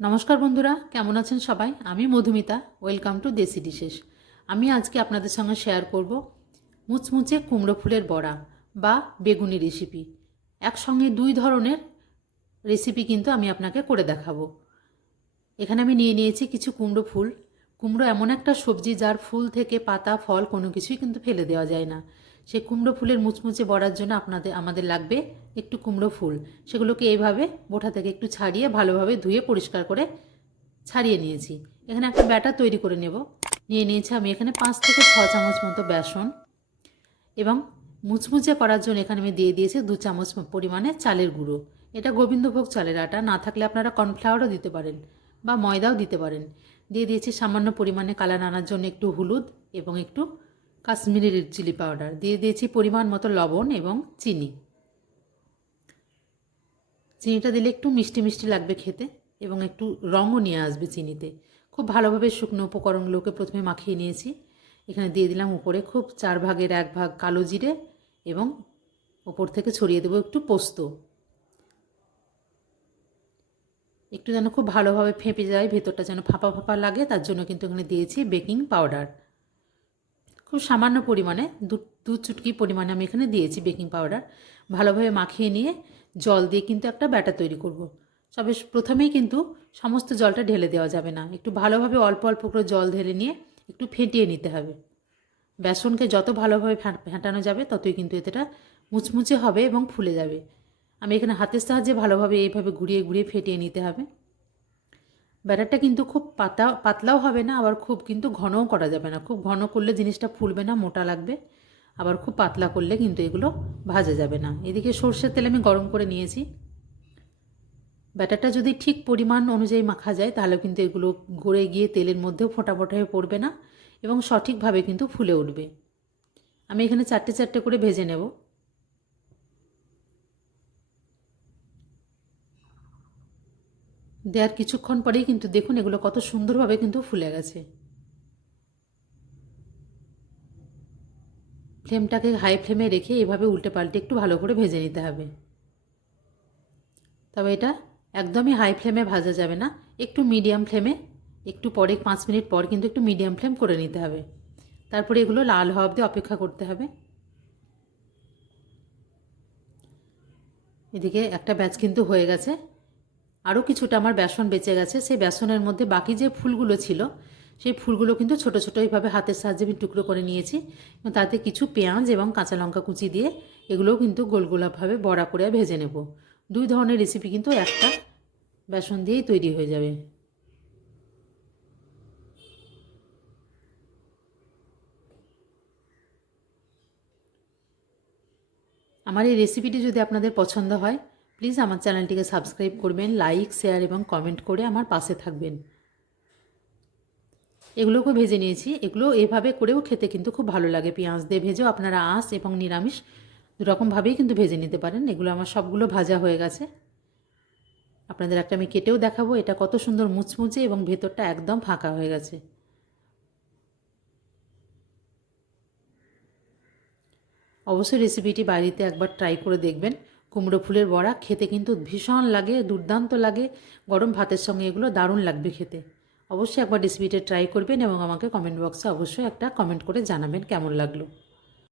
নমস্কার বন্ধুরা, কেমন আছেন সবাই? আমি Madhumita welcome to Desi Dishes আমি আজকে আপনাদের সঙ্গে শেয়ার করব মুচমুচে কুমড়ো ফুলের বড়া বা বেগুনি রেসিপি একসঙ্গে দুই ধরনের রেসিপি কিন্তু আমি আপনাকে করে দেখাবো। এখানে আমি নিয়ে নিয়েছি কিছু কুমড়ো ফুল। কুমড়ো এমন একটা সবজি যার ফুল থেকে পাতা, ফল কোনো কিছুই কিন্তু ফেলে দেওয়া যায় না। সেই কুমড়ো ফুলের মুচমুচে বড়ার জন্য আপনাদের, আমাদের লাগবে একটু কুমড়ো ফুল। সেগুলোকে এইভাবে বোঠা থেকে একটু ছাড়িয়ে ভালোভাবে ধুয়ে পরিষ্কার করে ছাড়িয়ে নিয়েছি। এখানে একটা ব্যাটার তৈরি করে নেব। নিয়ে নিয়েছি আমি এখানে পাঁচ থেকে ছ চামচ মতো বেসন এবং মুচমুচে করার জন্য এখানে আমি দিয়ে দিয়েছি দু চামচ পরিমাণে চালের গুঁড়ো। এটা গোবিন্দভোগ চালের আটা, না থাকলে আপনারা কর্নফ্লাওয়ারও দিতে পারেন বা ময়দাও দিতে পারেন। দিয়ে দিয়েছি সামান্য পরিমাণে কালার আনার জন্য একটু হলুদ এবং একটু কাশ্মীরি রেড চিলি পাউডার। দিয়ে দিয়েছি পরিমাণ মতো লবণ এবং চিনি। চিনিটা দিলে একটু মিষ্টি মিষ্টি লাগবে খেতে এবং একটু রঙও নিয়ে আসবে চিনিতে। খুব ভালোভাবে শুকনো উপকরণগুলোকে প্রথমে মাখিয়ে নিয়েছি। এখানে দিয়ে দিলাম উপরে খুব চার ভাগের এক ভাগ কালো জিরে এবং ওপর থেকে ছড়িয়ে দেবো একটু পোস্ত। একটু যেন খুব ভালোভাবে ফেঁপে যায়, ভেতরটা যেন ফাঁপা ফাঁপা লাগে, তার জন্য কিন্তু এখানে দিয়েছি বেকিং পাউডার। খুব সামান্য পরিমাণে, দু দু চুটকি পরিমাণে আমি এখানে দিয়েছি বেকিং পাউডার ভালোভাবে মাখিয়ে নিয়ে জল দিয়ে কিন্তু একটা ব্যাটার তৈরি করব। তবে প্রথমেই কিন্তু সমস্ত জলটা ঢেলে দেওয়া যাবে না। একটু ভালোভাবে অল্প অল্প করে জল ঢেলে নিয়ে একটু ফেটিয়ে নিতে হবে। বেসনকে যত ভালোভাবে ফেটানো যাবে ততই কিন্তু এতেটা মুচমুচে হবে এবং ফুলে যাবে। আমি এখানে হাতের সাহায্যে ভালোভাবে এইভাবে ঘুরিয়ে ঘুরিয়ে ফেটিয়ে নিতে হবে। ব্যাটারটা কিন্তু খুব পাতা, পাতলাও হবে না, আবার খুব কিন্তু ঘনও করা যাবে না। খুব ঘন করলে জিনিসটা ফুলবে না, মোটা লাগবে। আবার খুব পাতলা করলে কিন্তু এগুলো ভাজা যাবে না। এদিকে সর্ষের তেল আমি গরম করে নিয়েছি। ব্যাটারটা যদি ঠিক পরিমাণ অনুযায়ী মাখা যায়, তাহলে কিন্তু এগুলো গড়ে গিয়ে তেলের মধ্যেও ফোটা ফোটা হয়ে পড়বে না এবং সঠিকভাবে কিন্তু ফুলে উঠবে। আমি এখানে চারটে চারটে করে ভেজে নেব। দেওয়ার কিছুক্ষণ পরেই কিন্তু দেখুন এগুলো কত সুন্দরভাবে কিন্তু ফুলে গেছে। ফ্লেমটাকে হাই ফ্লেমে রেখে এভাবে উল্টে পাল্টে একটু ভালো করে ভেজে নিতে হবে। তবে এটা একদমই হাই ফ্লেমে ভাজা যাবে না, একটু মিডিয়াম ফ্লেমে, একটু পরে পাঁচ মিনিট পর কিন্তু একটু মিডিয়াম ফ্লেম করে নিতে হবে। তারপরে এগুলো লাল হওয়া অবধি অপেক্ষা করতে হবে। এদিকে একটা ব্যাচ কিন্তু হয়ে গেছে। আরও কিছুটা আমার বেসন বেঁচে গেছে। সেই বেসনের মধ্যে বাকি যে ফুলগুলো ছিল, সেই ফুলগুলো কিন্তু ছোট ছোটো এইভাবে হাতের সাহায্যে আমি টুকরো করে নিয়েছি। এবং তাতে কিছু পেঁয়াজ এবং কাঁচা লঙ্কা কুচি দিয়ে এগুলোও কিন্তু গোল গোলাপভাবে বড়া করে ভেজে নেব। দুই ধরনের রেসিপি কিন্তু একটা বেসন দিয়েই তৈরি হয়ে যাবে। আমার এই রেসিপিটি যদি আপনাদের পছন্দ হয় প্লিজ আমার চ্যানেলটিকে সাবস্ক্রাইব করবেন, লাইক, শেয়ার এবং কমেন্ট করে আমার পাশে থাকবেন। এগুলোকে ভেজে নিয়েছি। এগুলো এভাবে করেও খেতে কিন্তু খুব ভালো লাগে। পেঁয়াজ দিয়ে ভেজেও আপনারা আঁশ এবং নিরামিষ দুরকমভাবেই কিন্তু ভেজে নিতে পারেন। এগুলো আমার সবগুলো ভাজা হয়ে গেছে। আপনাদের একটা আমি কেটেও দেখাবো। এটা কত সুন্দর মুচমুচে এবং ভেতরটা একদম ফাঁকা হয়ে গেছে। অবশ্যই রেসিপিটি বাড়িতে একবার ট্রাই করে দেখবেন। কুমড়ো ফুলের বড়া খেতে কিন্তু ভীষণ লাগে, দুর্দান্ত লাগে। গরম ভাতের সঙ্গে এগুলো দারুণ লাগবে খেতে। অবশ্যই একবার রেসিপিটা ট্রাই করবেন এবং আমাকে কমেন্ট বক্সে অবশ্যই একটা কমেন্ট করে জানাবেন কেমন লাগল।